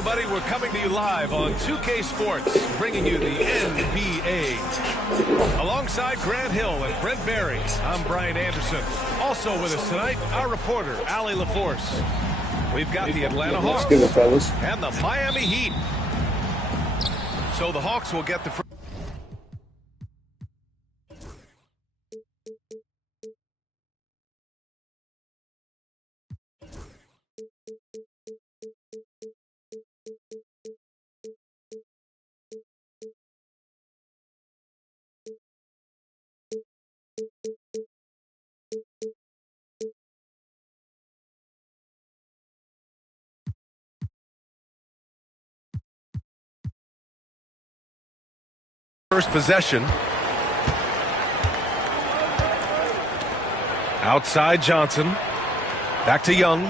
everybody. We're coming to you live on 2K Sports, bringing you the NBA. Alongside Grant Hill and Brent Barry, I'm Brian Anderson. Also with us tonight, our reporter, Allie LaForce. We've got the Atlanta Hawks and the Miami Heat. So the Hawks will get the first. First possession. Outside Johnson. Back to Young.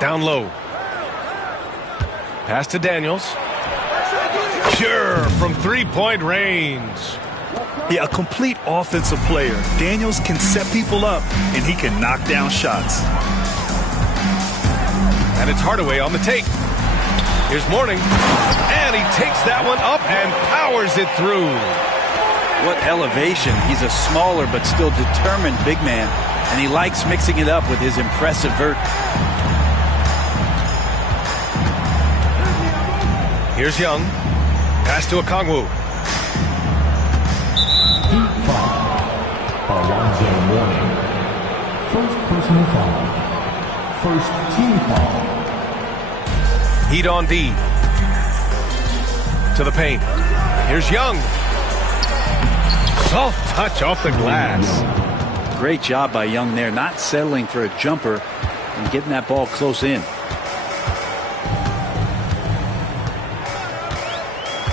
Down low. Pass to Daniels. Pure from three-point range. Yeah, a complete offensive player. Daniels can set people up, and he can knock down shots. And it's Hardaway on the take. Here's Mourning, and he takes that one up and powers it through. What elevation. He's a smaller but still determined big man, and he likes mixing it up with his impressive vert. Here's Young. Pass to Okongwu. Heat foul. Alonzo Mourning. First personal foul. First team foul. Heat on D. To the paint. Here's Young. Soft touch off the glass. Great job by Young there, not settling for a jumper and getting that ball close in.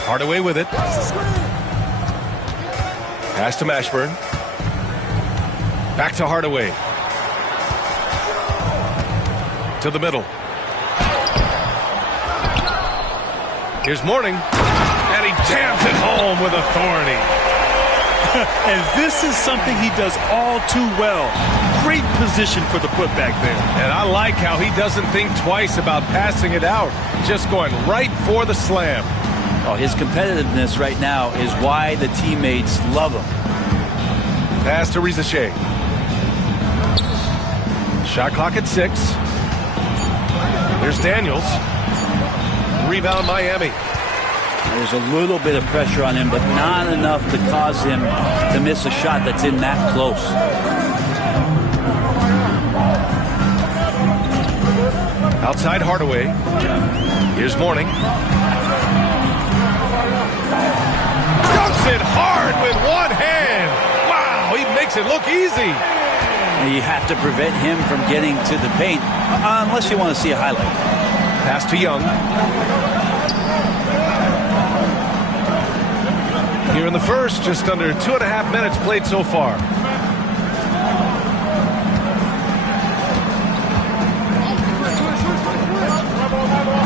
Hardaway with it. Pass to Mashburn. Back to Hardaway. To the middle. Here's Mourning, and he jams it home with authority. And this is something he does all too well. Great position for the putback there. And I like how he doesn't think twice about passing it out, just going right for the slam. Oh, his competitiveness right now is why the teammates love him. Pass to Rizache. Shot clock at 6. Here's Daniels. Rebound Miami. There's a little bit of pressure on him, but not enough to cause him to miss a shot that's in that close. Outside Hardaway. Here's Mourning. Dunks it hard with one hand. Wow, he makes it look easy. You have to prevent him from getting to the paint, unless you want to see a highlight. Pass to Young. Here in the first, just under 2.5 minutes played so far.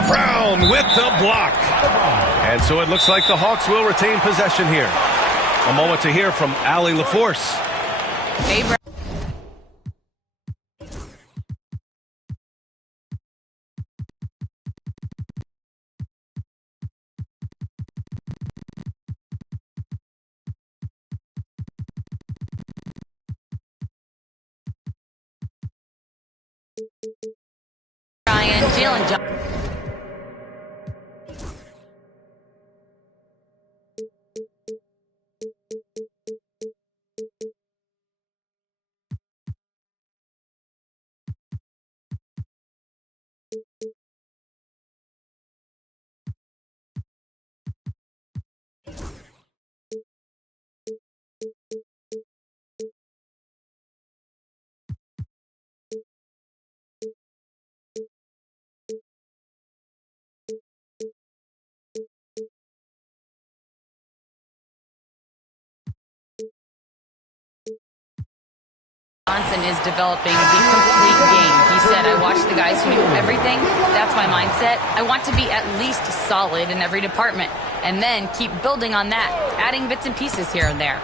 Brown with the block. And so it looks like the Hawks will retain possession here. A moment to hear from Allie LaForce. Hey, Brian, Jalen Johnson. Johnson is developing the complete game. He said, I watch the guys who do everything. That's my mindset. I want to be at least solid in every department and then keep building on that, adding bits and pieces here and there.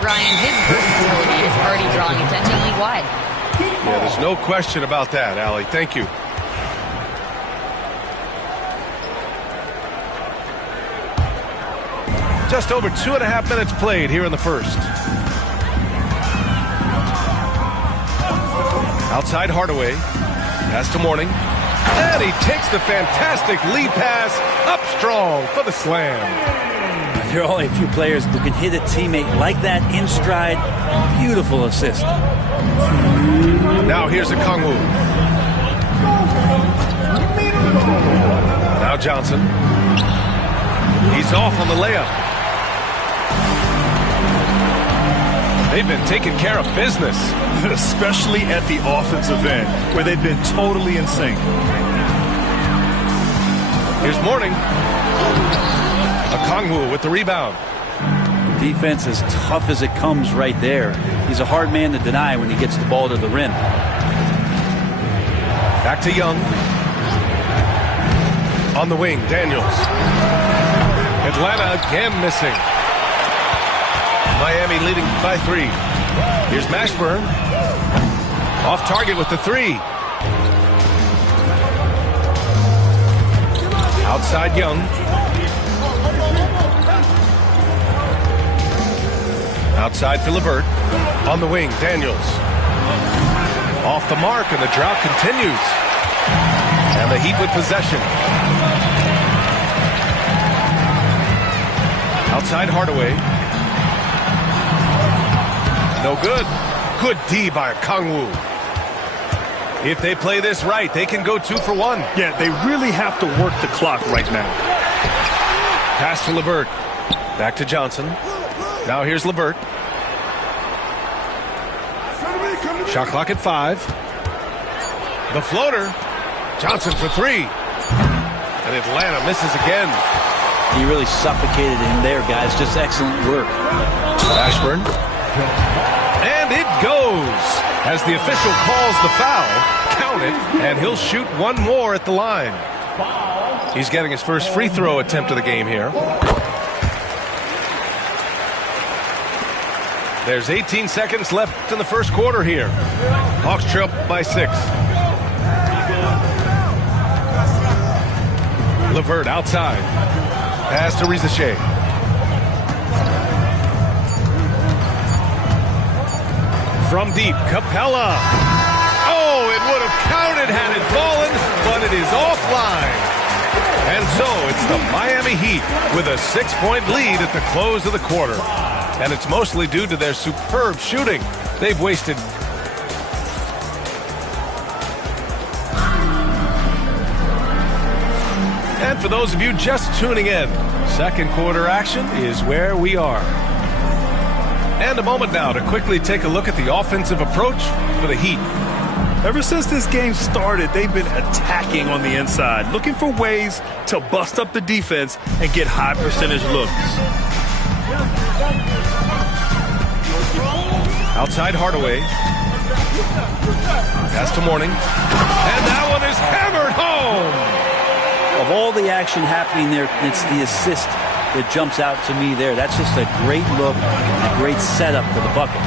Ryan, his versatility is already drawing attention league-wide. Yeah, there's no question about that, Allie. Thank you. Just over 2.5 minutes played here in the first. Outside Hardaway. Pass to Mourning. And he takes the fantastic lead pass up strong for the slam. There are only a few players who can hit a teammate like that in stride. Beautiful assist. Now here's a Kongwu. Now Johnson. He's off on the layup. They've been taking care of business. Especially at the offensive end, where they've been totally in sync. Here's Mourning. Okongwu with the rebound. Defense as tough as it comes right there. He's a hard man to deny when he gets the ball to the rim. Back to Young. On the wing, Daniels. Atlanta again missing. Miami leading by 3. Here's Mashburn. Off target with the 3. Outside Young. Outside for LeVert. On the wing, Daniels. Off the mark, and the drought continues. And the Heat with possession. Outside Hardaway. No good. Good D by Kongwu. If they play this right, they can go 2 for 1. Yeah, they really have to work the clock right now. Pass to LeVert. Back to Johnson. Now here's LeVert. Shot clock at 5. The floater. Johnson for 3. And Atlanta misses again. He really suffocated him there, guys. Just excellent work. Ashburn. And it goes. As the official calls the foul, count it, and he'll shoot one more at the line. He's getting his first free throw attempt of the game here. There's 18 seconds left in the first quarter here. Hawks trail by 6. LeVert outside. Pass to Rizachet. From deep, Capella. Oh, it would have counted had it fallen, but it is offline. And so it's the Miami Heat with a 6-point lead at the close of the quarter. And it's mostly due to their superb shooting. They've wasted. And for those of you just tuning in, second quarter action is where we are. And a moment now to quickly take a look at the offensive approach for the Heat. Ever since this game started, they've been attacking on the inside, looking for ways to bust up the defense and get high percentage looks. Outside Hardaway. Pass to Mourning. And that one is hammered home. Of all the action happening there, it's the assist that jumps out to me there. That's just a great look and a great setup for the bucket.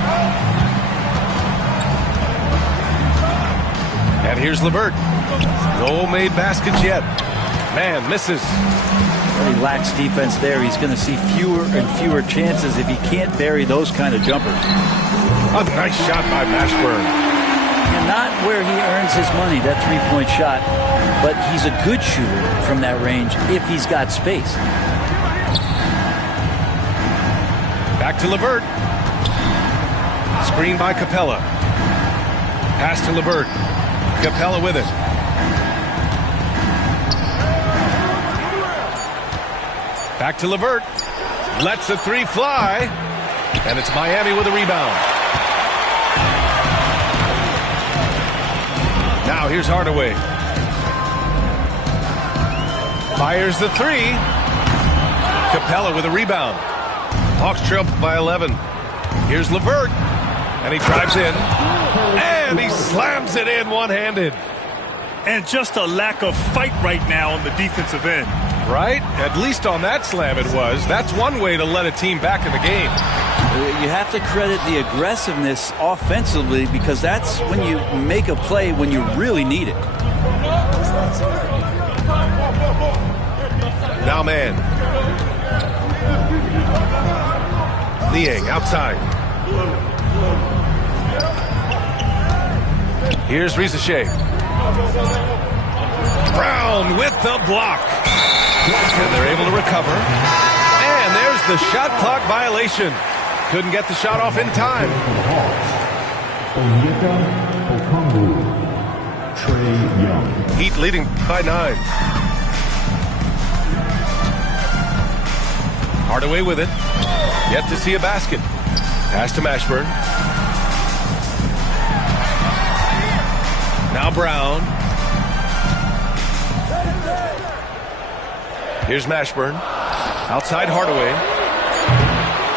And here's LeVert. No made baskets yet. Man misses. Very lax defense there. He's going to see fewer and fewer chances if he can't bury those kind of jumpers. A nice shot by Mashburn. And not where he earns his money, that three-point shot, but he's a good shooter from that range if he's got space. Back to LeVert. Screen by Capella. Pass to LeVert. Capella with it. Back to LeVert. Lets the 3 fly. And it's Miami with a rebound. Now here's Hardaway. Fires the 3. Capella with a rebound. Hawks trail by 11. Here's LeVert. And he drives in. And he slams it in one-handed. And just a lack of fight right now on the defensive end. Right? At least on that slam it was. That's one way to let a team back in the game. You have to credit the aggressiveness offensively because that's when you make a play when you really need it. Now man. Niang outside. Here's Rizachet. Brown with the block. And they're able to recover. And there's the shot clock violation. Couldn't get the shot off in time. Heat leading by 9. Hardaway with it. Yet to see a basket. Pass to Mashburn. Now Brown. Here's Mashburn. Outside Hardaway.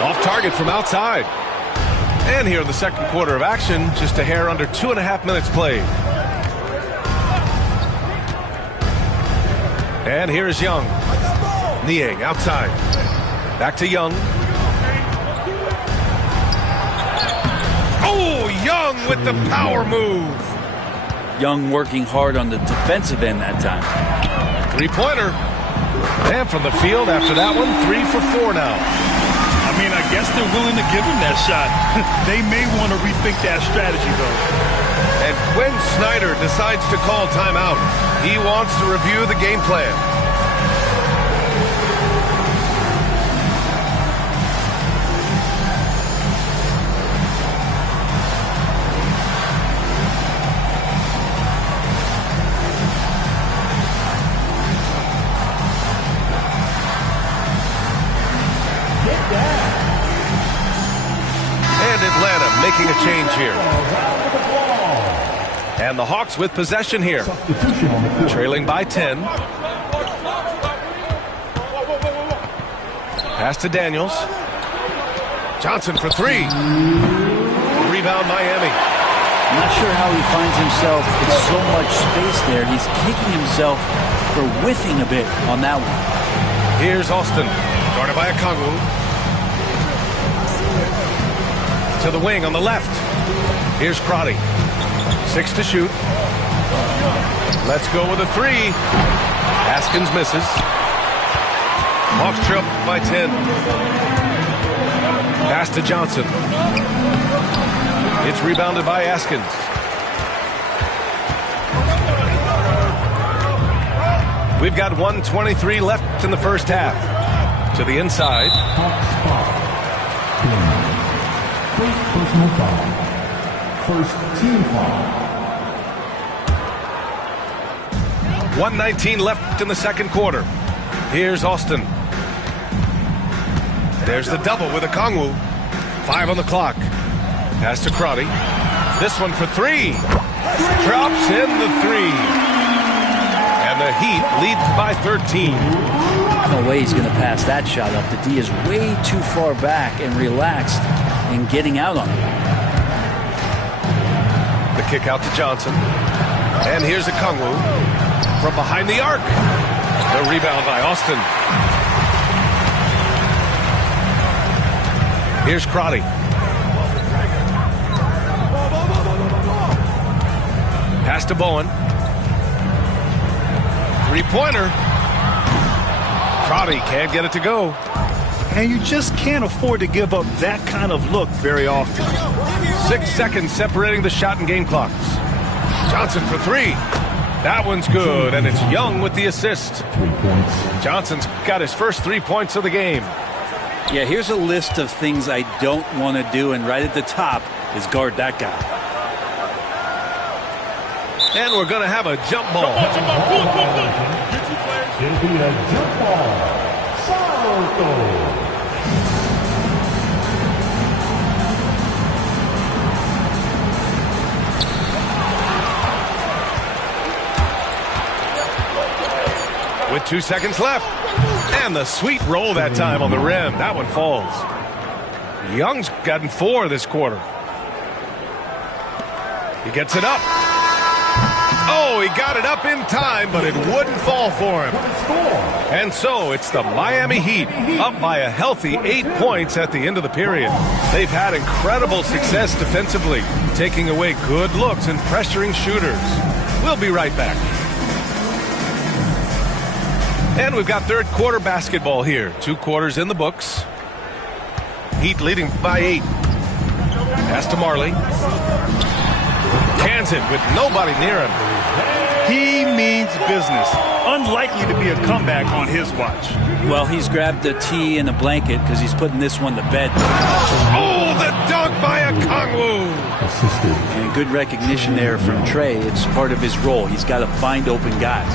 Off target from outside. And here in the second quarter of action, just a hair under 2.5 minutes played. And here is Young. Niang outside. Back to Young. Oh, Young with the power move. Young working hard on the defensive end that time. Three-pointer. And from the field after that one, 3 for 4 now. I mean, I guess they're willing to give him that shot. They may want to rethink that strategy, though. And Quinn Snyder decides to call timeout. He wants to review the game plan. Atlanta making a change here. And the Hawks with possession here. Trailing by 10. Pass to Daniels. Johnson for 3. Rebound Miami. I'm not sure how he finds himself in so much space there. He's kicking himself for whiffing a bit on that one. Here's Austin. Guarded by Okongwu. To the wing on the left. Here's Crotty. 6 to shoot. Let's go with a 3. Haskins misses. Hawks trail by 10. Pass to Johnson. It's rebounded by Haskins. We've got 1:23 left in the first half. To the inside. First personal foul. First team foul. 1:19 left in the second quarter. Here's Austin. There's the double with Okongwu. 5 on the clock. Pass to Crotty. This one for 3. Drops in the 3. And the Heat lead by 13. No way he's going to pass that shot up. The D is way too far back and relaxed in getting out on it. The kick out to Johnson. And here's Okongwu from behind the arc. The rebound by Austin. Here's Crotty. Pass to Bowen. Three-pointer. Crotty can't get it to go. And you just can't afford to give up that kind of look very often. 6 seconds separating the shot and game clocks. Johnson for 3. That one's good, and it's Young with the assist. 3 points. Johnson's got his first 3 points of the game. Yeah, here's a list of things I don't want to do, and right at the top is guard that guy. And we're going to have a jump ball. It'll be a jump ball. Salto. With 2 seconds left. And the sweet roll that time on the rim. That one falls. Young's gotten 4 this quarter. He gets it up. Oh, he got it up in time, but it wouldn't fall for him. And so it's the Miami Heat up by a healthy 8 points at the end of the period. They've had incredible success defensively, taking away good looks and pressuring shooters. We'll be right back. And we've got third quarter basketball here. 2 quarters in the books. Heat leading by 8. Pass to Marley. Cans it with nobody near him. He means business. Unlikely to be a comeback on his watch. Well, he's grabbed a tee and a blanket because he's putting this one to bed. Oh, the dunk by Okongwu. And good recognition there from Trey. It's part of his role. He's got to find open guys.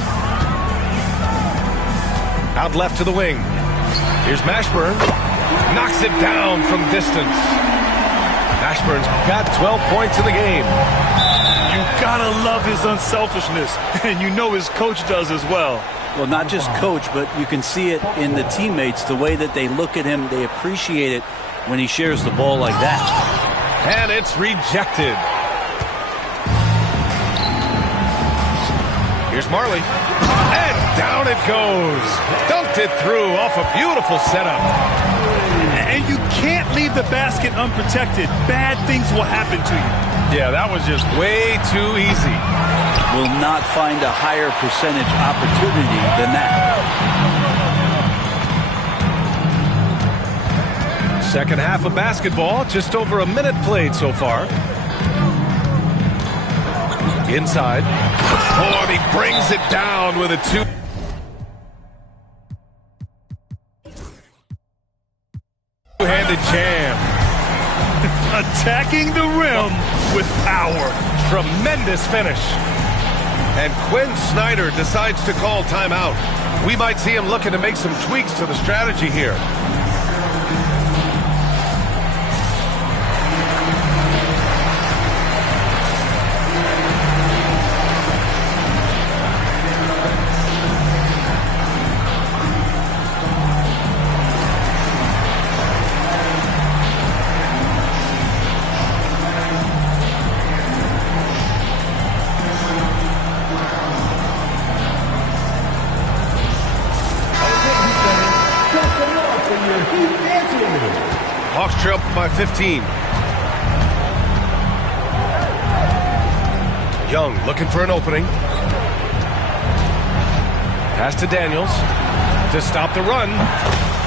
Out left to the wing. Here's Mashburn. Knocks it down from distance. Mashburn's got 12 points in the game. You gotta love his unselfishness, and you know his coach does as well. Well, not just coach, but you can see it in the teammates, the way that they look at him. They appreciate it when he shares the ball like that. And it's rejected. Here's Marley. And down it goes. Dunked it through off a beautiful setup. And you can't leave the basket unprotected. Bad things will happen to you. Yeah, that was just way too easy. Will not find a higher percentage opportunity than that. Second half of basketball, just over a minute played so far. Inside. Oh, and he brings it down with a two-handed jam. Attacking the rim with power. Tremendous finish. And Quinn Snyder decides to call timeout. We might see him looking to make some tweaks to the strategy here. Hawks trail by 15. Young looking for an opening. Pass to Daniels to stop the run.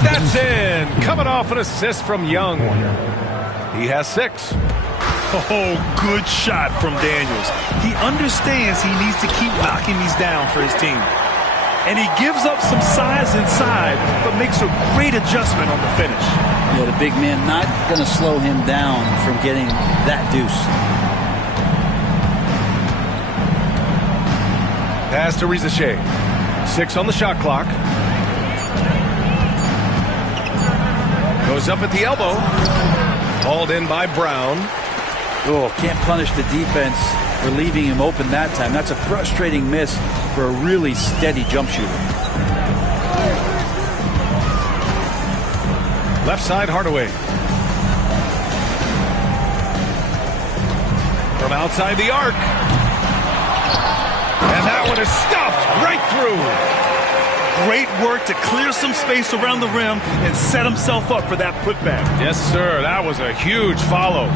That's in. Coming off an assist from Young. He has 6. Oh, good shot from Daniels. He understands he needs to keep knocking these down for his team. And he gives up some size inside, but makes a great adjustment on the finish. Yeah, the big man not going to slow him down from getting that deuce. Pass to Rizache. 6 on the shot clock. Goes up at the elbow. Hauled in by Brown. Oh, can't punish the defense for leaving him open that time. That's a frustrating miss for a really steady jump shooter. Left side, Hardaway. From outside the arc. And that one is stuffed right through. Great work to clear some space around the rim and set himself up for that putback. Yes, sir. That was a huge follow.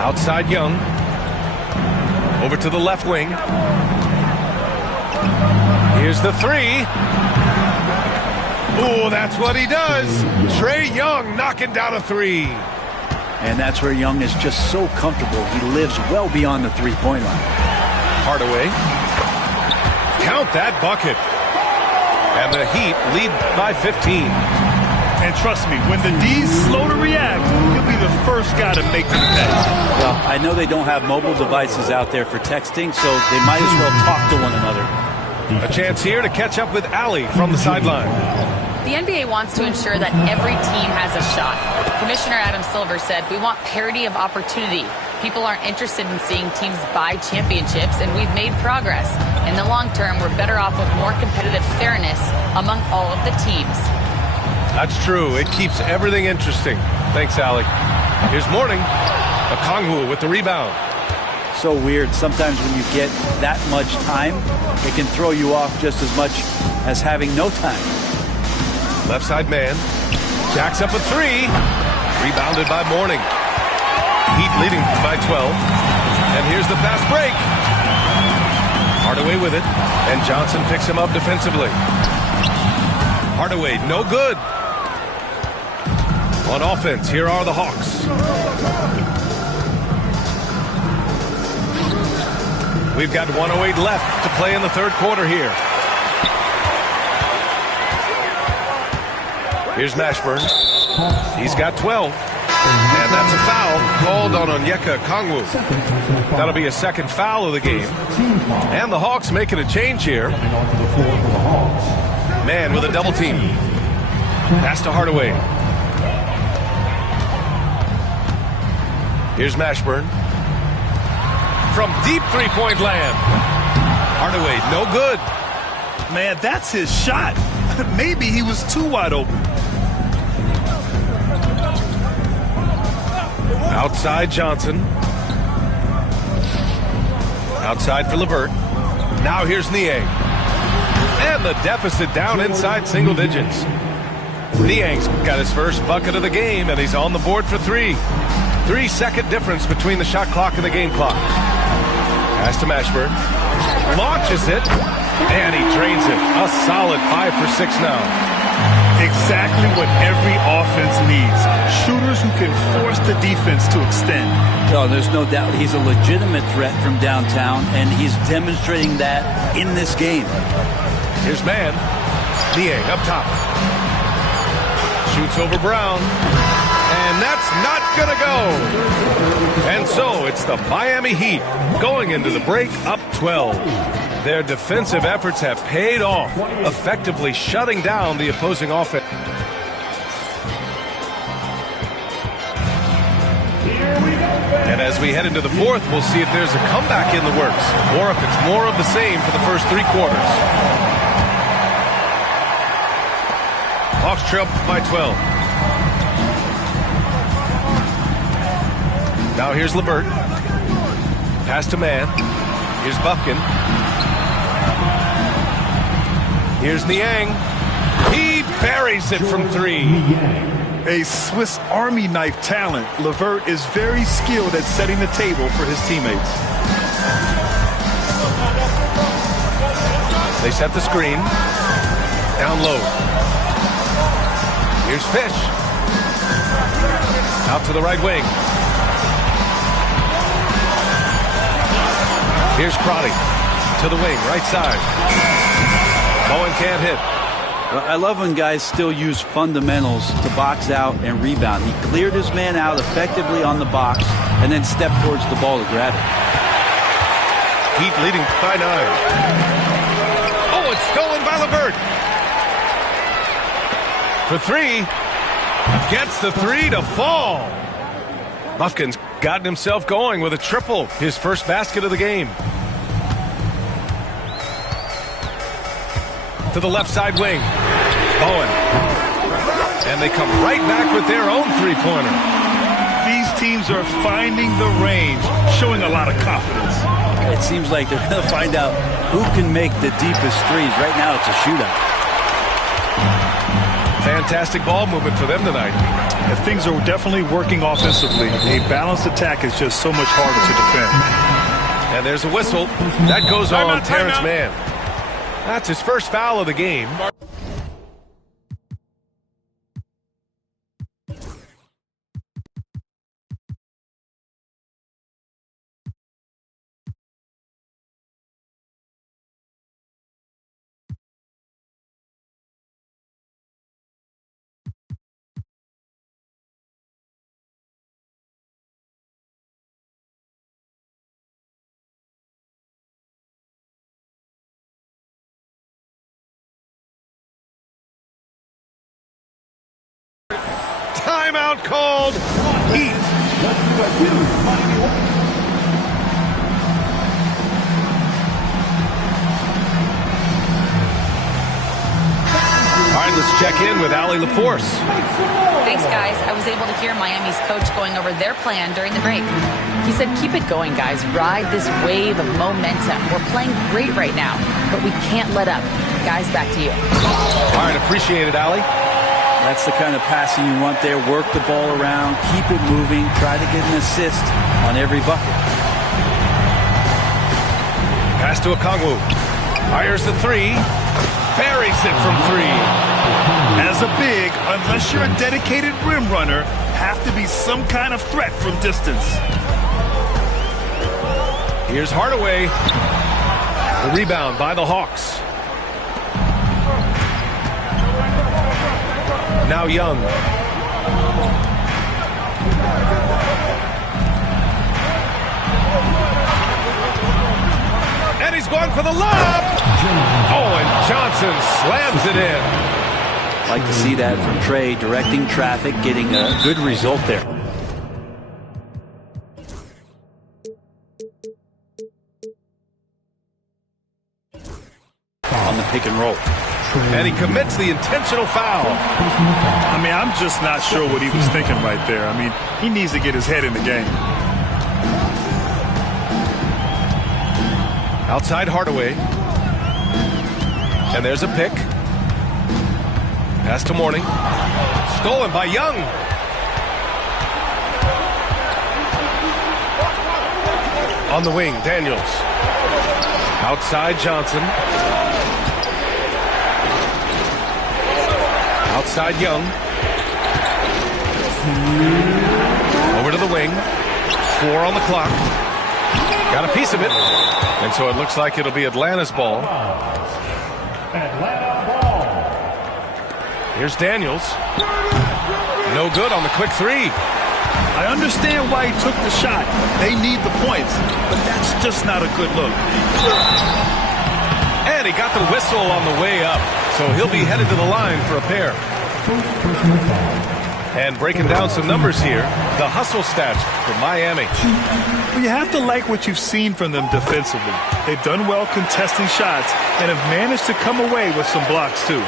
Outside Young. Over to the left wing. Here's the 3. Oh, that's what he does. Trae Young knocking down a 3. And that's where Young is just so comfortable. He lives well beyond the three-point line. Hardaway. Count that bucket. And the Heat lead by 15. And trust me, when the D's slow to react, he'll be the first guy to make them pay. Well, I know they don't have mobile devices out there for texting, so they might as well talk to one another. A chance here to catch up with Allie from the sideline. The NBA wants to ensure that every team has a shot. Commissioner Adam Silver said, "We want parity of opportunity. People aren't interested in seeing teams buy championships, and we've made progress. In the long term, we're better off with more competitive fairness among all of the teams." That's true. It keeps everything interesting. Thanks, Allie. Here's Mourning. Okongwu with the rebound. So weird. Sometimes when you get that much time, it can throw you off just as much as having no time. Left side man. Jacks up a three. Rebounded by Mourning. Heat leading by 12. And here's the fast break. Hardaway with it. And Johnson picks him up defensively. Hardaway, no good. On offense, here are the Hawks. We've got 1:08 left to play in the third quarter here. Here's Mashburn. He's got 12. And that's a foul called on Onyeka Okongwu. That'll be a second foul of the game. And the Hawks making a change here. Man with a double team. Pass to Hardaway. Here's Mashburn. From deep three-point land. Hardaway, no good. Man, that's his shot. Maybe he was too wide open. Outside Johnson. Outside for LeVert. Now here's Niang. And the deficit down inside single digits. Niang's got his first bucket of the game, and he's on the board for three. 3-second difference between the shot clock and the game clock. Pass to Mashburn. Launches it, and he drains it. A solid 5 for 6 now. Exactly what every offense needs. Shooters who can force the defense to extend. No, there's no doubt he's a legitimate threat from downtown, and he's demonstrating that in this game. Here's man. Niang up top. Shoots over Brown. And that's not going to go. And so it's the Miami Heat going into the break up 12. Their defensive efforts have paid off, effectively shutting down the opposing offense. And as we head into the fourth, we'll see if there's a comeback in the works, or if it's more of the same for the first 3 quarters. Hawks trail by 12. Now here's LeVert. Pass to man. Here's Bufkin. Here's Niang. He buries it from 3. A Swiss Army knife talent, LeVert is very skilled at setting the table for his teammates. They set the screen. Down low. Here's Fish. Out to the right wing. Here's Crotty. To the wing, right side. Bowen can't hit. I love when guys still use fundamentals to box out and rebound. He cleared his man out effectively on the box and then stepped towards the ball to grab it. Heat leading by 9. Oh, it's stolen by LeVert. For 3. Gets the 3 to fall. Bufkin's gotten himself going with a triple. His first basket of the game. To the left side wing. Bowen. And they come right back with their own three-pointer. These teams are finding the range, showing a lot of confidence. It seems like they're going to find out who can make the deepest threes. Right now it's a shootout. Fantastic ball movement for them tonight. And things are definitely working offensively. A balanced attack is just so much harder to defend. And there's a whistle. That goes on Terrence Mann. That's his first foul of the game. Timeout called. Heat. All right, Let's check in with Allie LaForce. Thanks, guys. I was able to hear Miami's coach going over their plan during the break. He said, keep it going, guys. Ride this wave of momentum. We're playing great right now, but we can't let up. Guys, back to you. All right, appreciate it, Allie. That's the kind of passing you want there. Work the ball around, keep it moving, try to get an assist on every bucket. Pass to Okongwu. Fires the three. Buries it from three. As a big, unless you're a dedicated rim runner, have to be some kind of threat from distance. Here's Hardaway. The rebound by the Hawks. Now Young. And he's going for the lob. Oh, and Johnson slams it in. Like to see that from Trey, directing traffic, getting a good result there. On the pick and roll. And he commits the intentional foul. I mean, I'm just not sure what he was thinking right there. I mean, he needs to get his head in the game. Outside Hardaway. And there's a pick. Pass to Mourning. Stolen by Young. On the wing, Daniels. Outside Johnson. Outside Young. Over to the wing. 4 on the clock. Got a piece of it. And so it looks like it'll be Atlanta's ball. Atlanta ball. Here's Daniels. No good on the quick three. I understand why he took the shot. They need the points, but that's just not a good look. And he got the whistle on the way up. So he'll be headed to the line for a pair. And breaking down some numbers here, the hustle stats for Miami. Well, you have to like what you've seen from them defensively. They've done well contesting shots and have managed to come away with some blocks too.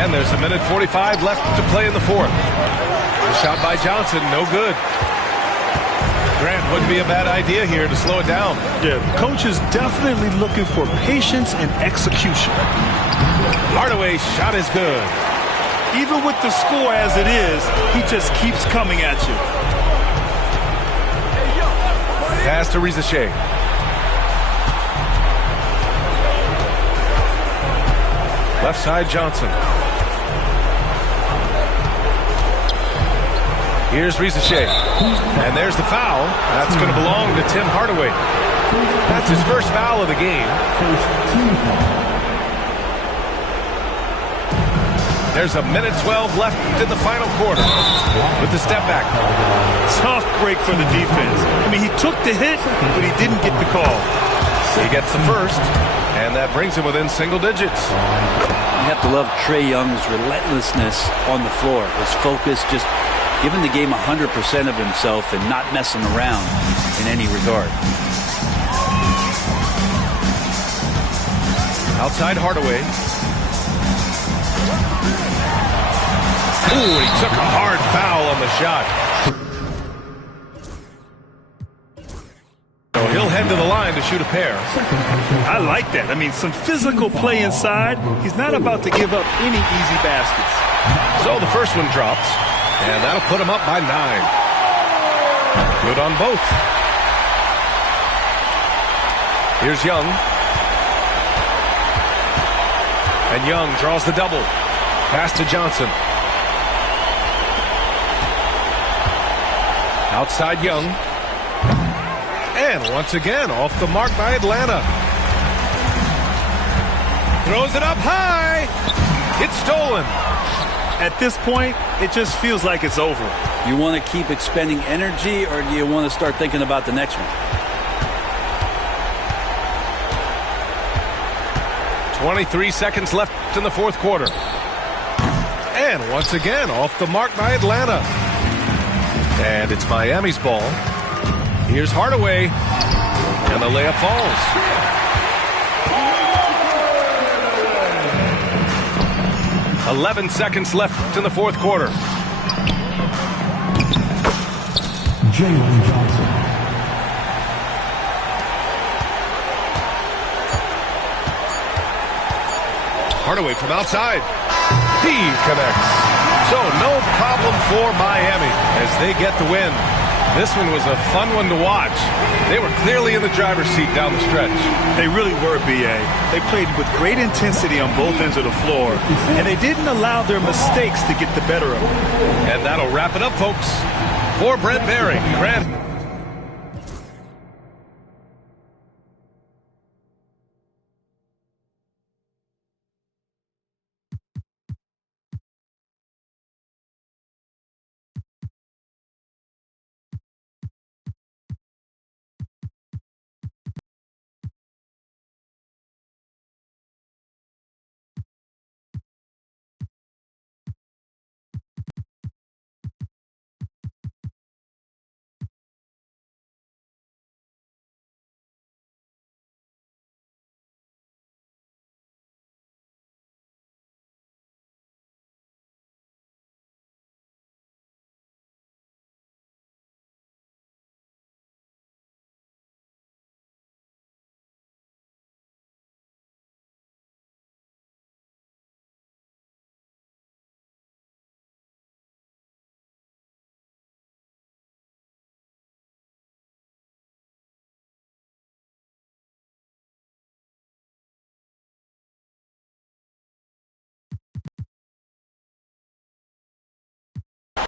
And there's a minute 45 left to play in the fourth. The shot by Johnson, no good. Grant, wouldn't be a bad idea here to slow it down. Yeah, the coach is definitely looking for patience and execution. Hardaway's shot is good. Even with the score as it is, he just keeps coming at you. Pass to Riza Shea. Left side Johnson. Here's Riza Shea. And there's the foul. That's going to belong to Tim Hardaway. That's his first foul of the game. There's a minute 12 left in the final quarter with the step back. Tough break for the defense. I mean, he took the hit, but he didn't get the call. He gets the first, and that brings him within single digits. You have to love Trae Young's relentlessness on the floor. His focus, just giving the game 100% of himself and not messing around in any regard. Outside Hardaway. Ooh, he took a hard foul on the shot. So he'll head to the line to shoot a pair. I like that. I mean, some physical play inside. He's not about to give up any easy baskets. So the first one drops, and that'll put him up by 9. Good on both. Here's Young. And Young draws the double. Pass to Johnson. Outside Young. And once again, off the mark by Atlanta. Throws it up high. It's stolen. At this point, it just feels like it's over. You want to keep expending energy, or do you want to start thinking about the next one? 23 seconds left in the fourth quarter. And once again, off the mark by Atlanta. And it's Miami's ball. Here's Hardaway. And the layup falls. 11 seconds left in the fourth quarter. Jalen Johnson. Hardaway from outside. He connects. So no problem for Miami as they get the win. This one was a fun one to watch. They were clearly in the driver's seat down the stretch. They really were, B.A. They played with great intensity on both ends of the floor, and they didn't allow their mistakes to get the better of them. And that'll wrap it up, folks. For Brent Barry, Grant.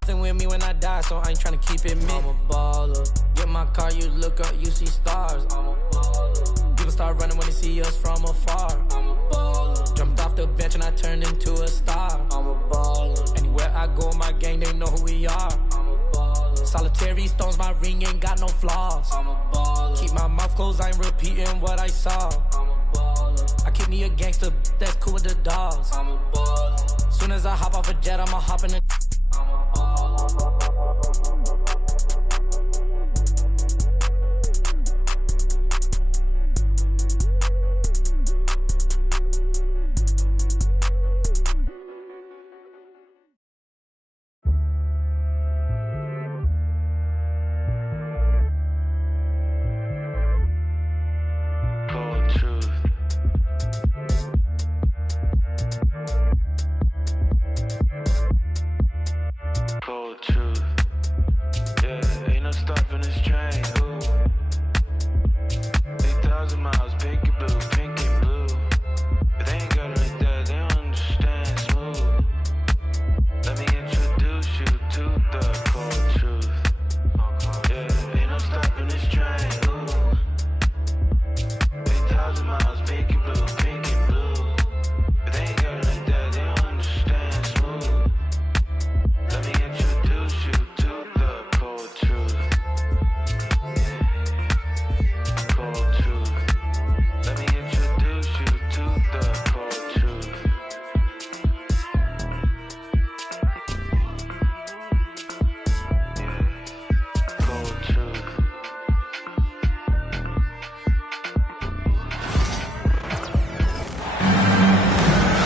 With me when I die, so I ain't tryna keep it me. I'm a baller. Get my car, you look up, you see stars. I'm a baller. People start running when they see us from afar. I'm a baller. Jumped off the bench and I turned into a star. I'm a baller. Anywhere I go, my gang, they know who we are. I'm a baller. Solitary stones, my ring ain't got no flaws. I'm a baller. Keep my mouth closed, I ain't repeating what I saw. I'm a baller. I keep me a gangster, that's cool with the dogs. I'm a baller. Soon as I hop off a jet, I'ma hop in the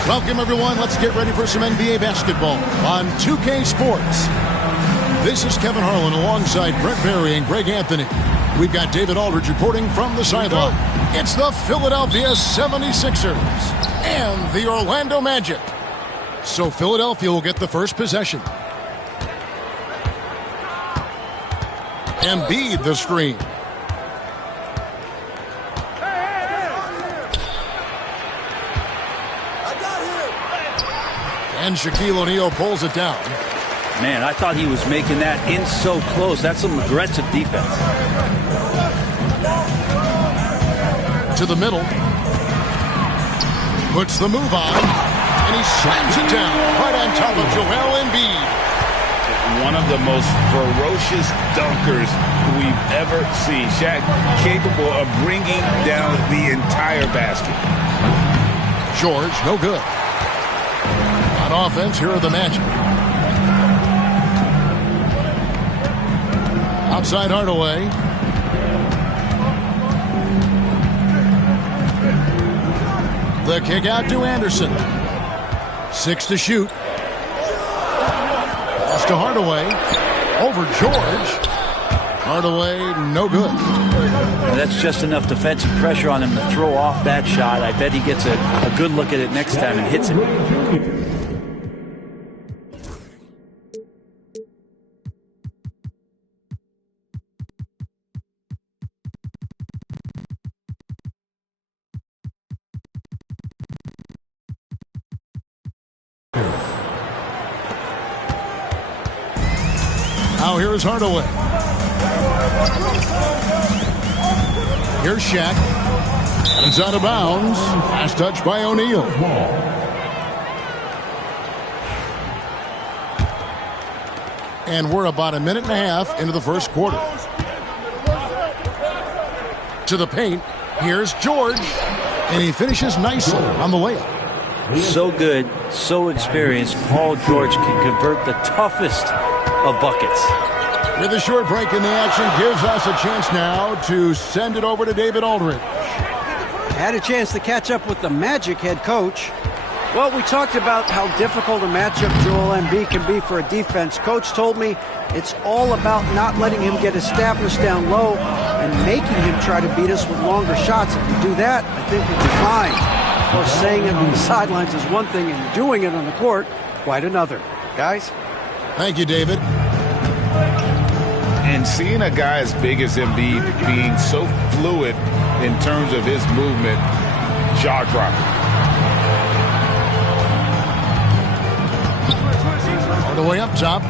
Welcome, everyone. Let's get ready for some NBA basketball on 2K Sports. This is Kevin Harlan alongside Brent Barry and Greg Anthony. We've got David Aldridge reporting from the sideline. It's the Philadelphia 76ers and the Orlando Magic. So Philadelphia will get the first possession. Embiid the screen. And Shaquille O'Neal pulls it down. Man, I thought he was making that in so close. That's some aggressive defense. To the middle. Puts the move on. And he slams it down right on top of Joel Embiid. One of the most ferocious dunkers we've ever seen. Shaq capable of bringing down the entire basket. George, no good. On offense, here are the Magic. Outside Hardaway. The kick out to Anderson. 6 to shoot. Pass to Hardaway. Over George. Hardaway, no good. That's just enough defensive pressure on him to throw off that shot. I bet he gets a good look at it next time and hits it. Now here is Hardaway. Here's Shaq. He's out of bounds. Last touch by O'Neal. And we're about a minute and a half into the first quarter. To the paint. Here's George. And he finishes nicely on the layup. So good, so experienced. Paul George can convert the toughest of buckets. With a short break in the action, gives us a chance now to send it over to David Aldridge. Had a chance to catch up with the Magic head coach. Well, we talked about how difficult a matchup Joel Embiid can be for a defense. Coach told me it's all about not letting him get established down low and making him try to beat us with longer shots. If we do that, I think we'll be fine. Of course, saying it on the sidelines is one thing and doing it on the court, quite another. Guys? Thank you, David. And seeing a guy as big as Embiid being so fluid in terms of his movement, jaw-dropping. On the way up top,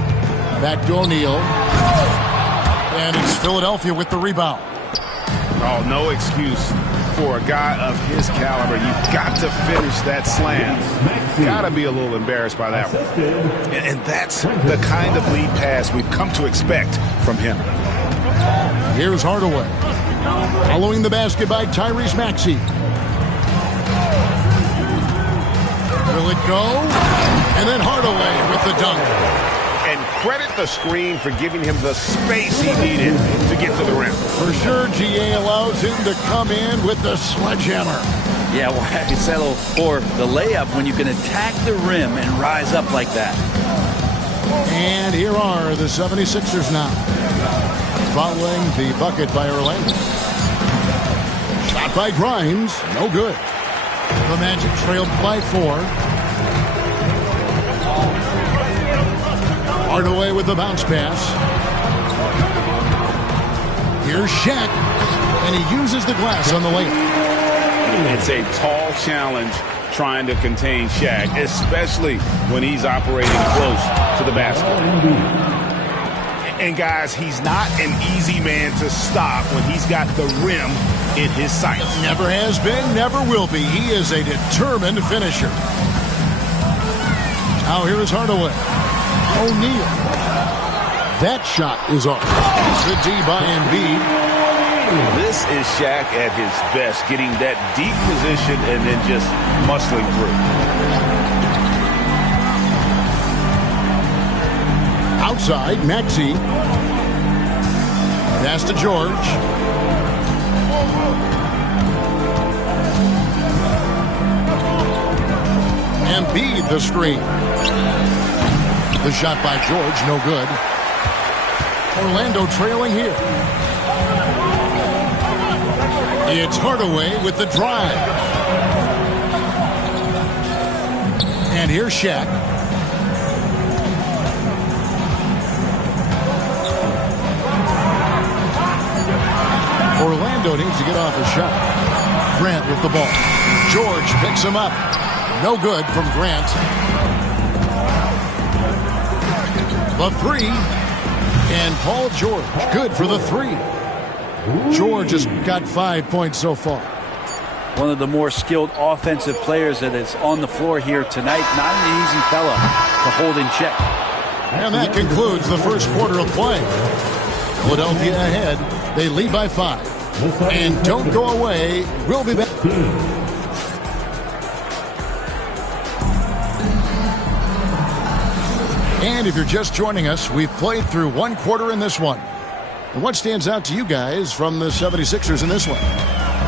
back to O'Neal. And it's Philadelphia with the rebound. Oh, no excuse for a guy of his caliber. You've got to finish that slam. Got to be a little embarrassed by that one. And that's the kind of lead pass we've come to expect from him. Here's Hardaway. Following the basket by Tyrese Maxey. Will it go? And then Hardaway with the dunk. And credit the screen for giving him the space he needed to get to the rim. For sure, GA allows him to come in with the sledgehammer. Yeah, why settle for the layup when you can attack the rim and rise up like that? And here are the 76ers now. Following the bucket by Orlando. Shot by Grimes. No good. The Magic trailed by 4. Hardaway with the bounce pass. Here's Shaq. And he uses the glass on the layup. It's a tall challenge trying to contain Shaq, especially when he's operating close to the basket. And guys, he's not an easy man to stop when he's got the rim in his sights. Never has been, never will be. He is a determined finisher. Now here is Hardaway. O'Neal. That shot is off. Good D by Embiid. This is Shaq at his best, getting that deep position and then just muscling through. Outside, Maxey. Pass to George. Embiid the screen. The shot by George, no good. Orlando trailing here. It's Hardaway with the drive. And here's Shaq. Orlando needs to get off a shot. Grant with the ball. George picks him up. No good from Grant. The three. And Paul George, good for the three. George has got 5 points so far. One of the more skilled offensive players that is on the floor here tonight. Not an easy fella to hold in check. And that concludes the first quarter of play. Philadelphia ahead. They lead by 5. And don't go away. We'll be back. And if you're just joining us, we've played through one quarter in this one. And what stands out to you guys from the 76ers in this one?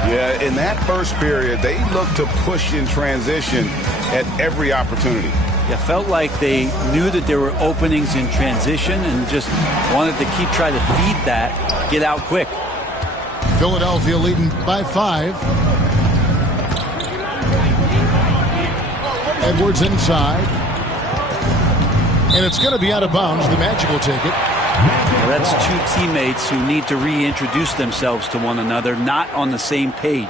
Yeah, in that first period, they looked to push in transition at every opportunity. Yeah, felt like they knew that there were openings in transition and just wanted to keep trying to feed that, get out quick. Philadelphia leading by 5. Edwards inside. And it's going to be out of bounds. The Magic will take it. Well, that's two teammates who need to reintroduce themselves to one another, not on the same page.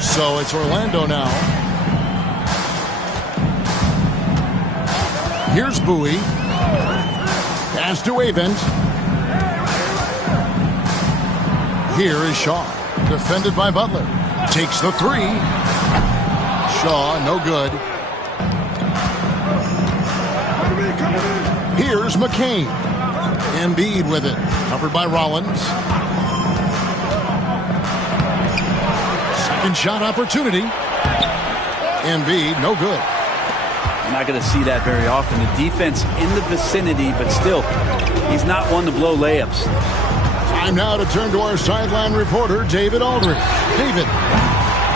So it's Orlando now. Here's Bowie. Pass to Avent. Here is Shaw. Defended by Butler. Takes the 3. Shaw, no good. Here's McCain. Embiid with it. Covered by Rollins. Second shot opportunity. Embiid, no good. You're not going to see that very often. The defense in the vicinity, but still, he's not one to blow layups. Time now to turn to our sideline reporter, David Aldridge. David.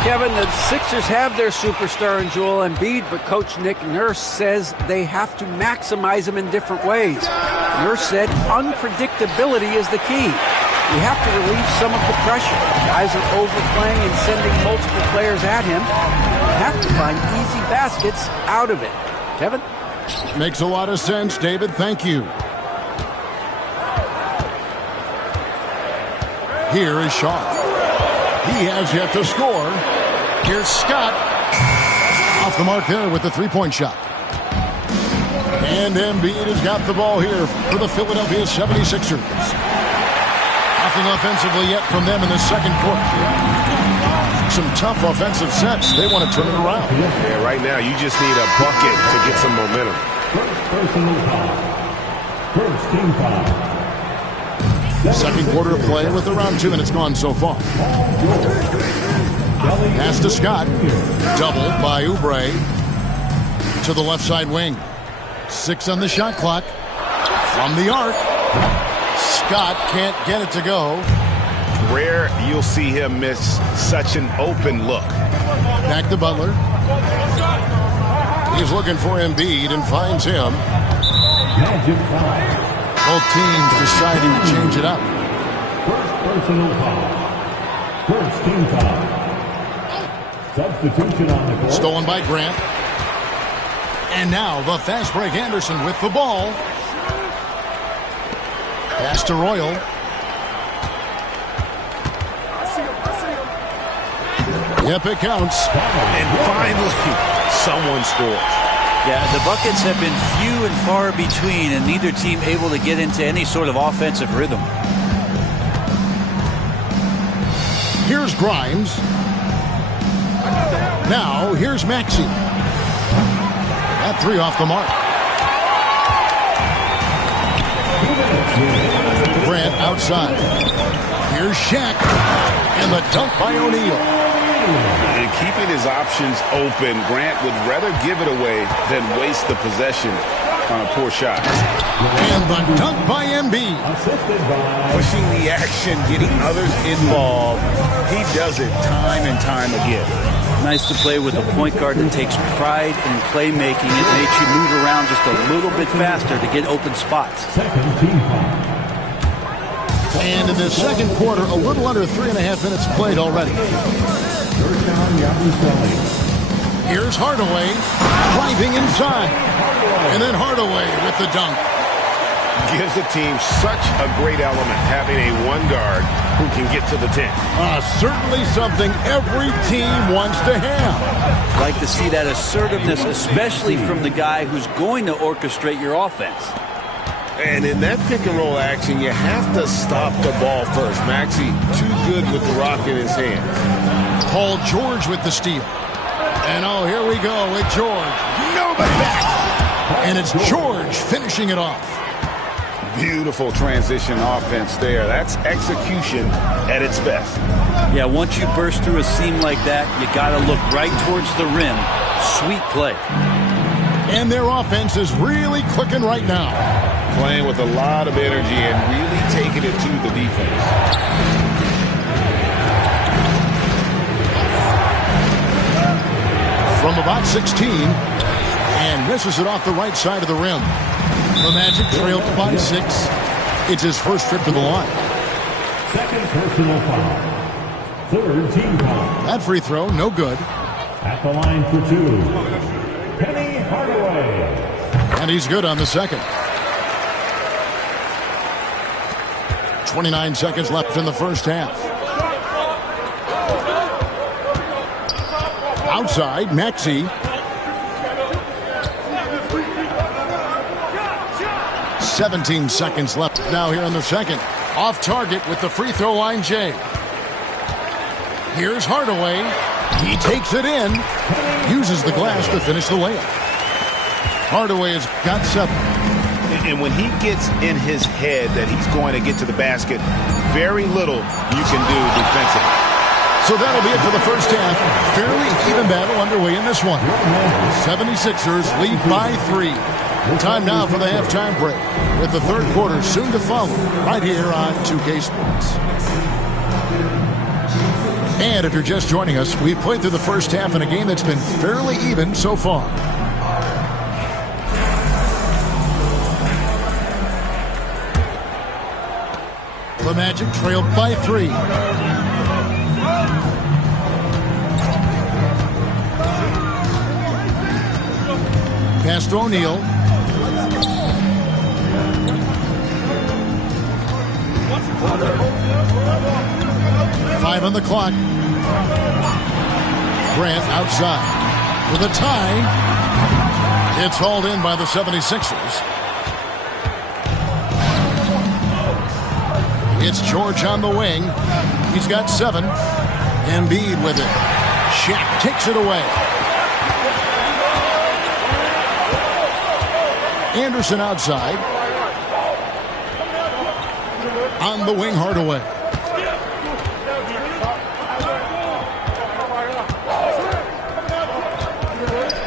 Kevin, the Sixers have their superstar in Joel Embiid, but Coach Nick Nurse says they have to maximize him in different ways. Nurse said unpredictability is the key. You have to relieve some of the pressure. Guys are overplaying and sending multiple players at him. You have to find easy baskets out of it. Kevin? Makes a lot of sense, David. Thank you. Here is Shaw. He has yet to score. Here's Scott. Off the mark there with the three-point shot. And Embiid has got the ball here for the Philadelphia 76ers. Nothing offensively yet from them in the second quarter. Some tough offensive sets. They want to turn it around. Yeah, right now you just need a bucket to get some momentum. First team foul. Second quarter of play with around 2 minutes gone so far. Pass to Scott. Doubled by Oubre. To the left side wing. 6 on the shot clock. From the arc. Scott can't get it to go. Rare you'll see him miss such an open look. Back to Butler. He's looking for Embiid and finds him. Both teams deciding to change it up. First personal foul. First team foul. Substitution on the court. Stolen by Grant. And now the fast break Anderson with the ball. Pass to Royal. Yep, it counts. And finally, someone scores. Yeah, the buckets have been few and far between, and neither team able to get into any sort of offensive rhythm. Here's Grimes. Now, here's Maxey. That 3 off the mark. Grant outside. Here's Shaq. And the dunk by O'Neal. And keeping his options open, Grant would rather give it away than waste the possession on a poor shot. And the dunk by Embiid. Pushing the action, getting others involved. He does it time and time again. Nice to play with a point guard that takes pride in playmaking. It makes you move around just a little bit faster to get open spots. Second team foul. And in the second quarter, a little under 3.5 minutes played already. First down, Yabusele. Here's Hardaway driving inside. And then Hardaway with the dunk. Gives the team such a great element having a one guard who can get to the 10. Certainly something every team wants to have. Like to see that assertiveness, especially from the guy who's going to orchestrate your offense. And in that pick and roll action, you have to stop the ball first. Maxey too good with the rock in his hand. Paul George with the steal. And oh, here we go with George. Nobody back. And it's George finishing it off. Beautiful transition offense there. That's execution at its best. Yeah, once you burst through a seam like that, you got to look right towards the rim. Sweet play. And their offense is really clicking right now. playing with a lot of energy and really taking it to the defense. From about 16, and misses it off the right side of the rim. The Magic trailed by 6. It's his first trip to the line. Second personal foul. Third team foul. That free throw, no good. At the line for 2, Penny Hardaway. And he's good on the second. 29 seconds left in the first half. Outside, Maxey. 17 seconds left now here in the second. Off target with the free throw line, Jay. Here's Hardaway. He takes it in. Uses the glass to finish the layup. Hardaway has got 7. And when he gets in his head that he's going to get to the basket, very little you can do defensively. So that'll be it for the first half. Fairly even battle underway in this one. 76ers lead by 3. Time now for the halftime break, with the third quarter soon to follow right here on 2K Sports. And if you're just joining us, we've played through the first half in a game that's been fairly even so far. The Magic trailed by 3. Pass to O'Neal. Five on the clock. Grant outside for the tie. It's hauled in by the 76ers. It's George on the wing. He's got 7. Embiid with it. Shaq takes it away. Anderson outside. On the wing, Hardaway.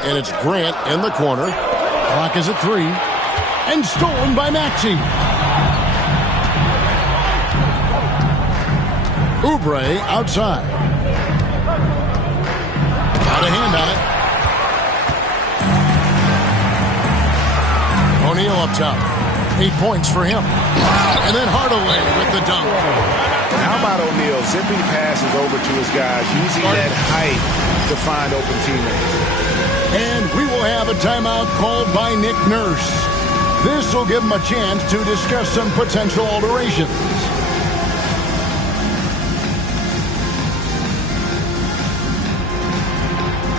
And it's Grant in the corner. Clock is at 3. And stolen by Maxey. Oubre outside. Got a hand on it. O'Neal up top. 8 points for him. And then Hardaway with the dunk. How about O'Neal zipping passes over to his guys, using that height to find open teammates. And we will have a timeout called by Nick Nurse. This will give him a chance to discuss some potential alterations.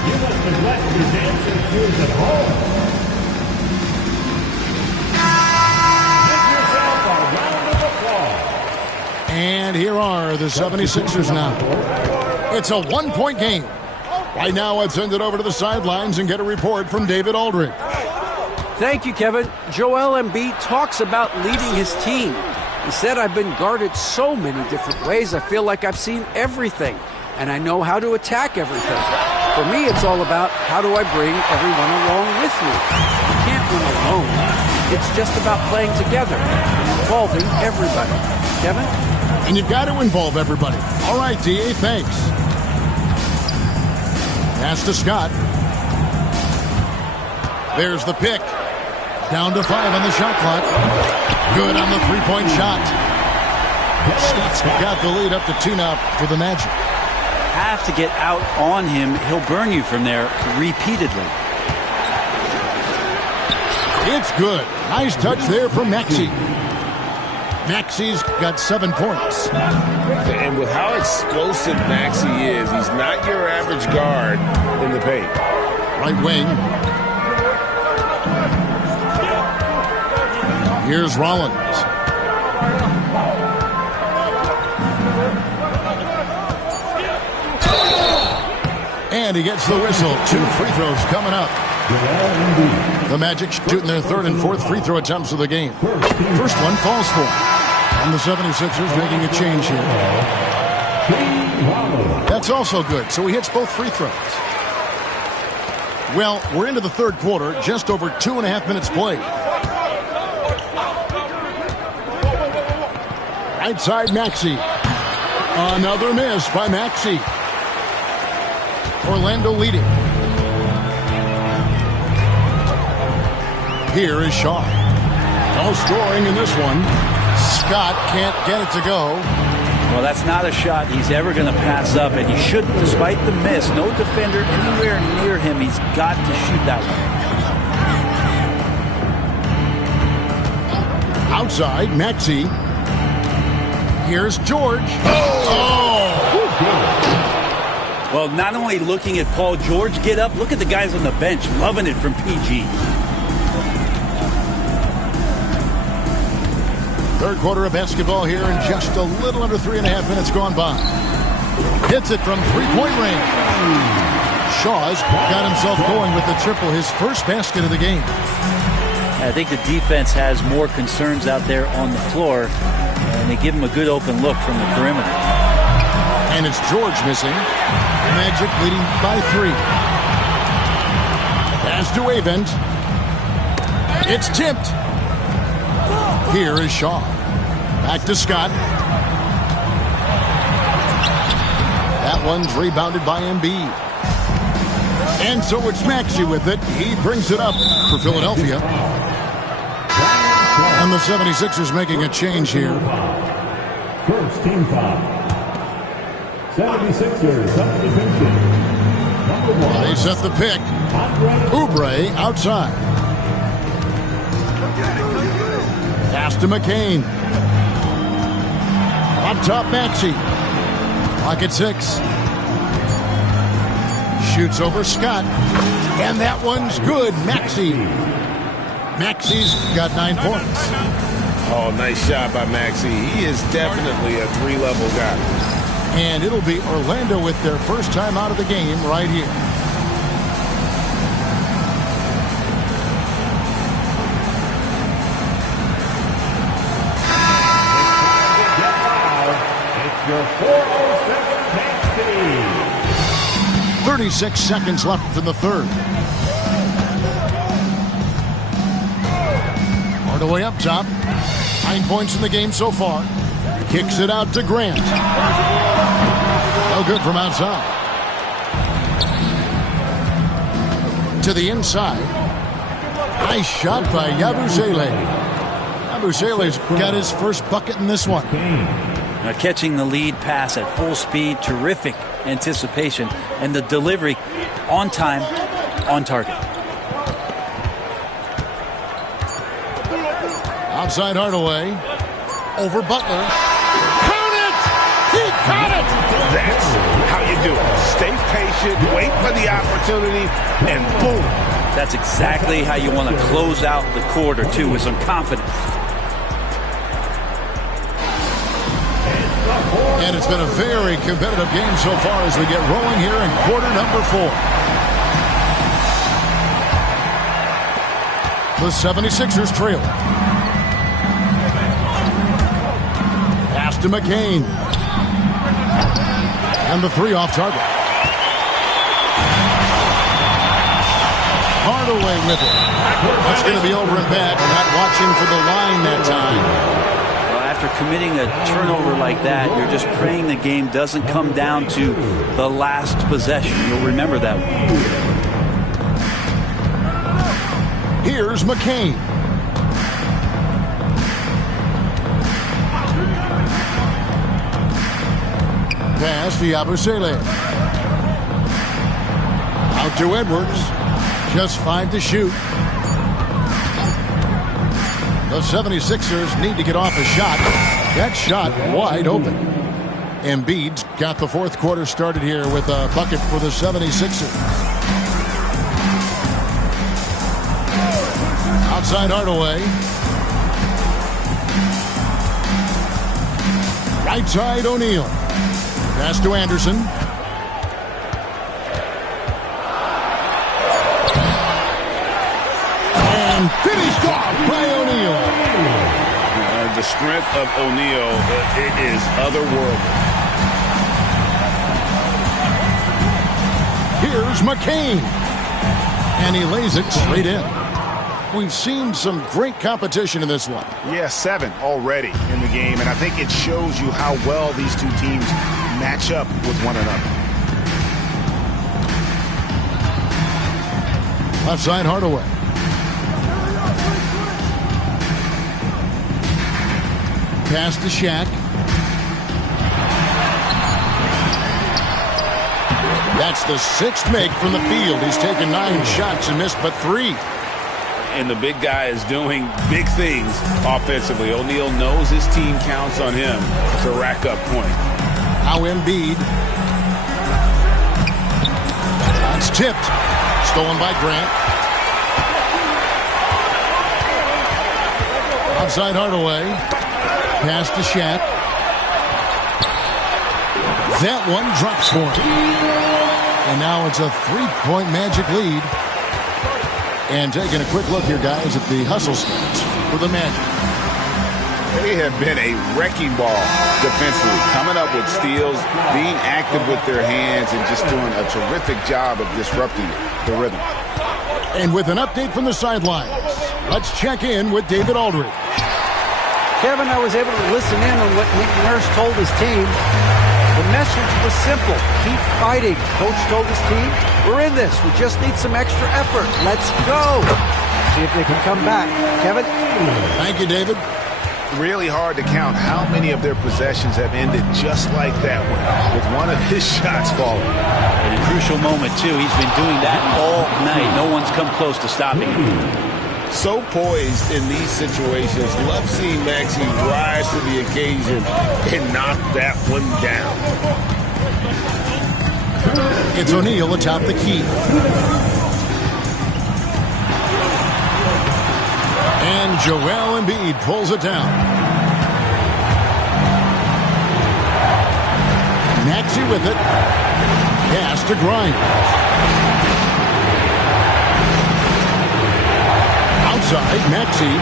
You must neglect your dancing shoes at home. And here are the 76ers now. It's a 1-point game. Right now, let's send it over to the sidelines and get a report from David Aldridge. Thank you, Kevin. Joel Embiid talks about leading his team. He said, I've been guarded so many different ways. I feel like I've seen everything, and I know how to attack everything. For me, it's all about how do I bring everyone along with me. You can't win alone. It's just about playing together and involving everybody. Kevin? And you've got to involve everybody. All right, D.A., thanks. Pass to Scott. There's the pick. Down to 5 on the shot clock. Good on the three-point shot. Scott's got the lead up to 2 now for the Magic. Have to get out on him. He'll burn you from there repeatedly. It's good. Nice touch there from Maxey. Maxey's got 7 points. And with how explosive Maxey is, he's not your average guard in the paint. Right wing. Here's Rollins. And he gets the whistle. 2 free throws coming up. The Magic shooting their 3rd and 4th free throw attempts of the game. First one falls for him. And the 76ers making a change here. That's also good. So he hits both free throws. Well, we're into the 3rd quarter. Just over 2.5 minutes played. Right side, Maxey. Another miss by Maxey. Orlando leading. Here is Shaw. No scoring in this one. Scott can't get it to go. Well, that's not a shot he's ever going to pass up, and he should, despite the miss. No defender anywhere near him. He's got to shoot that one. Outside, Maxey. Here's George. Well, not only looking at Paul George get up, look at the guys on the bench loving it from PG. Third quarter of basketball here, and just a little under 3.5 minutes gone by. Hits it from three-point range. Shaw's got himself going with the triple, his first basket of the game. I think the defense has more concerns out there on the floor, and they give him a good open look from the perimeter. And it's George missing. Magic leading by 3. Pass to Avent. It's tipped. Here is Shaw. Back to Scott. That one's rebounded by Embiid. And so it's Maxey with it. He brings it up for Philadelphia. And the 76ers making a change here. First team foul. 76ers substitution. Number 1. They set the pick. Oubre outside. Pass to McCain. Up top, Maxey. Clock at 6. Shoots over Scott. And that one's good. Maxey. Maxey's got 9 points. Oh, nice shot by Maxey. He is definitely a 3-level guy. And it'll be Orlando with their first time out of the game right here. It's your 407 Maxey. 36 seconds left in the third. Hardaway up top. 9 points in the game so far. Kicks it out to Grant. No good from outside. To the inside. Nice shot by Yabusele. Yabusele's got his first bucket in this one. Now catching the lead pass at full speed, terrific anticipation, and the delivery on time, on target. Outside Hardaway. Over Butler. Count it! He caught it! That's how you do it. Stay patient, wait for the opportunity, and boom. That's exactly how you want to close out the quarter, too, with some confidence. And it's been a very competitive game so far as we get rolling here in quarter number 4. The 76ers trail. Pass to McCain. And the 3 off target. Hardaway with it. That's going to be over and back. Not watching for the line that time. After committing a turnover like that, you're just praying the game doesn't come down to the last possession. You'll remember that one. Here's McCain. Pass to Yabusele. Out to Edwards. Just 5 to shoot. The 76ers need to get off a shot. That shot wide open. Embiid's got the fourth quarter started here with a bucket for the 76ers. Outside Hardaway. Right side O'Neal. Pass to Anderson. And finished off by O'Neal. The strength of O'Neal, it is otherworldly. Here's McCain. And he lays it straight in. We've seen some great competition in this one. Yeah, 7 already in the game, and I think it shows you how well these two teams match up with one another. Left side, Hardaway. Pass to Shaq. That's the 6th make from the field. He's taken 9 shots and missed but 3. And the big guy is doing big things offensively. O'Neal knows his team counts on him to rack up points. Now Embiid. It's tipped. Stolen by Grant. Outside Hardaway. Pass to Shaq. That one drops for him. And now it's a 3-point Magic lead. And taking a quick look here, guys, at the hustle stats for the Magic. They have been a wrecking ball defensively, coming up with steals, being active with their hands, and just doing a terrific job of disrupting the rhythm. And with an update from the sidelines, let's check in with David Aldridge. Kevin, I was able to listen in on what Nick Nurse told his team. The message was simple. Keep fighting. Coach told his team, we're in this. We just need some extra effort. Let's go. See if they can come back. Kevin? Thank you, David. Really hard to count how many of their possessions have ended just like that one, with one of his shots falling. At a crucial moment, too. He's been doing that all night. No one's come close to stopping him. So poised in these situations. Love seeing Maxey rise to the occasion and knock that one down. It's O'Neal atop the key. And Joel Embiid pulls it down. Maxey with it. Pass to Grimes. Outside, Maxey.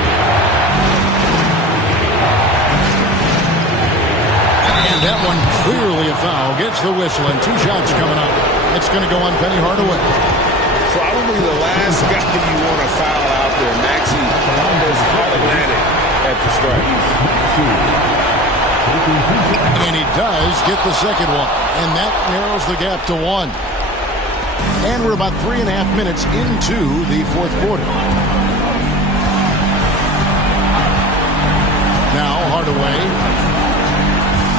And that one clearly a foul. Gets the whistle and 2 shots coming up. It's going to go on Penny Hardaway. Probably the last guy you want to foul out there. Maxey was automatic at the start. And he does get the second one. And that narrows the gap to 1. And we're about 3.5 minutes into the 4th quarter. Now Hardaway.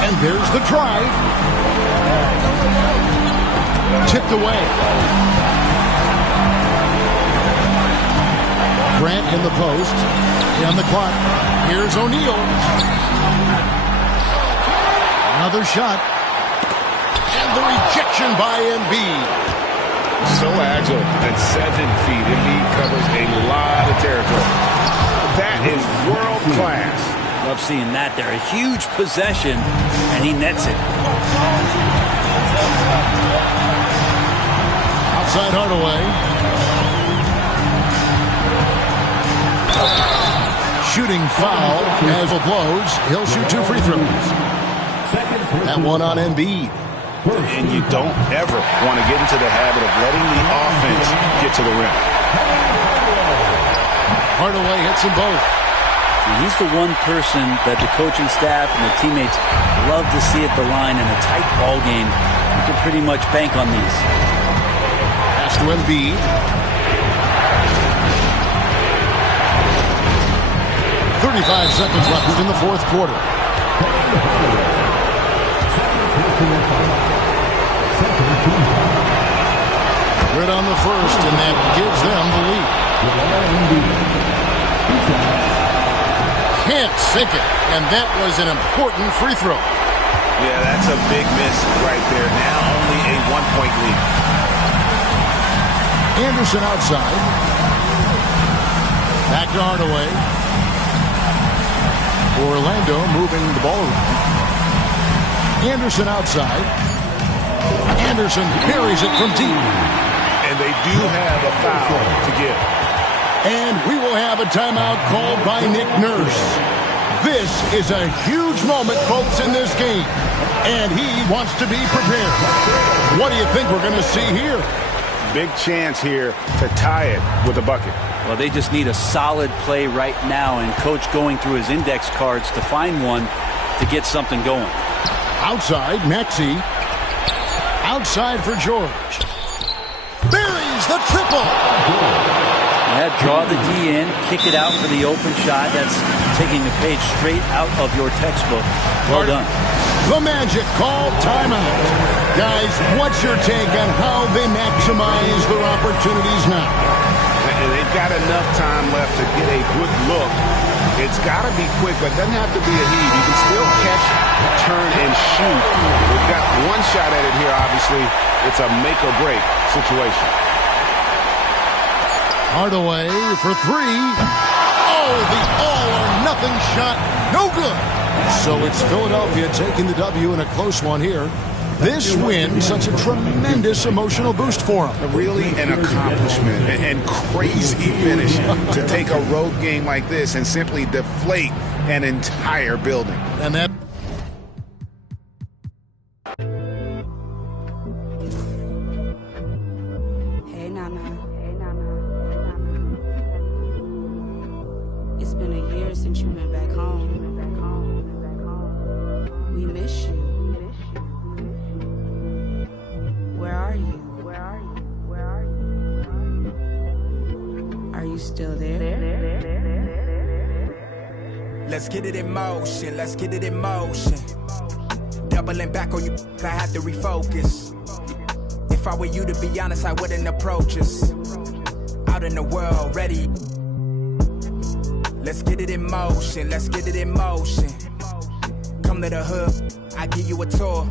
And there's the drive. Tipped away. Grant in the post. On the clock. Here's O'Neal. Another shot. And the rejection by Embiid. So agile at 7 feet. Embiid covers a lot of territory. That is world class. Love seeing that there. A huge possession, and he nets it. Outside Hardaway. Shooting foul as it blows. He'll shoot 2 free throws. That one on Embiid. And you don't ever want to get into the habit of letting the offense get to the rim. Hardaway hits them both. And he's the one person that the coaching staff and the teammates love to see at the line in a tight ball game. You can pretty much bank on these. Pass to Embiid. 35 seconds left in the 4th quarter. Good on the first, and that gives them the lead. Can't sink it, and that was an important free throw. Yeah, that's a big miss right there. Now only a 1-point lead. Anderson outside. Back to Hardaway. Orlando moving the ball around. Anderson outside. Anderson buries it from deep. And they do have a foul to give. And we will have a timeout called by Nick Nurse. This is a huge moment, folks, in this game. And he wants to be prepared. What do you think we're going to see here? Big chance here to tie it with a bucket. Well, they just need a solid play right now, and Coach going through his index cards to find one to get something going. Outside, Maxey. Outside for George. Buries the triple. Yeah, draw the D in, kick it out for the open shot. That's taking the page straight out of your textbook. Well done. The Magic call timeout. Guys, what's your take on how they maximize their opportunities now? They've got enough time left to get a good look. It's got to be quick, but it doesn't have to be a heave. You can still catch, turn, and shoot. They've got one shot at it here, obviously. It's a make-or-break situation. Hardaway for three. Oh, the all-or-nothing shot. No good. So it's Philadelphia taking the W in a close one here. This win, such a tremendous emotional boost for them. Really an accomplishment and crazy finish to take a road game like this and simply deflate an entire building. And that... Hey, Nana. It's been a year since you've been back home. We miss you. Where are you? Are you still there? Let's get it in motion, let's get it in motion. Doubling back on you, I have to refocus. If I were you, to be honest, I wouldn't approach us. Out in the world, ready. Let's get it in motion, let's get it in motion. Come to the hood, I give you a tour.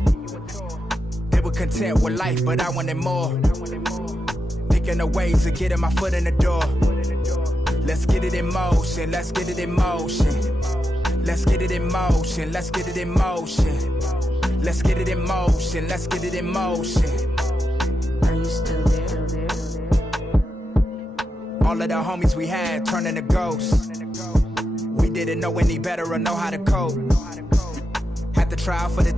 They were content with life, but I wanted more. Thinking of ways of getting my foot in the door. Let's get it in motion, let's get it in motion. Let's get it in motion, let's get it in motion. Let's get it in motion, let's get it in motion. Are you still there? All of the homies we had turning to ghosts. We didn't know any better or know how to cope. Had to try out for the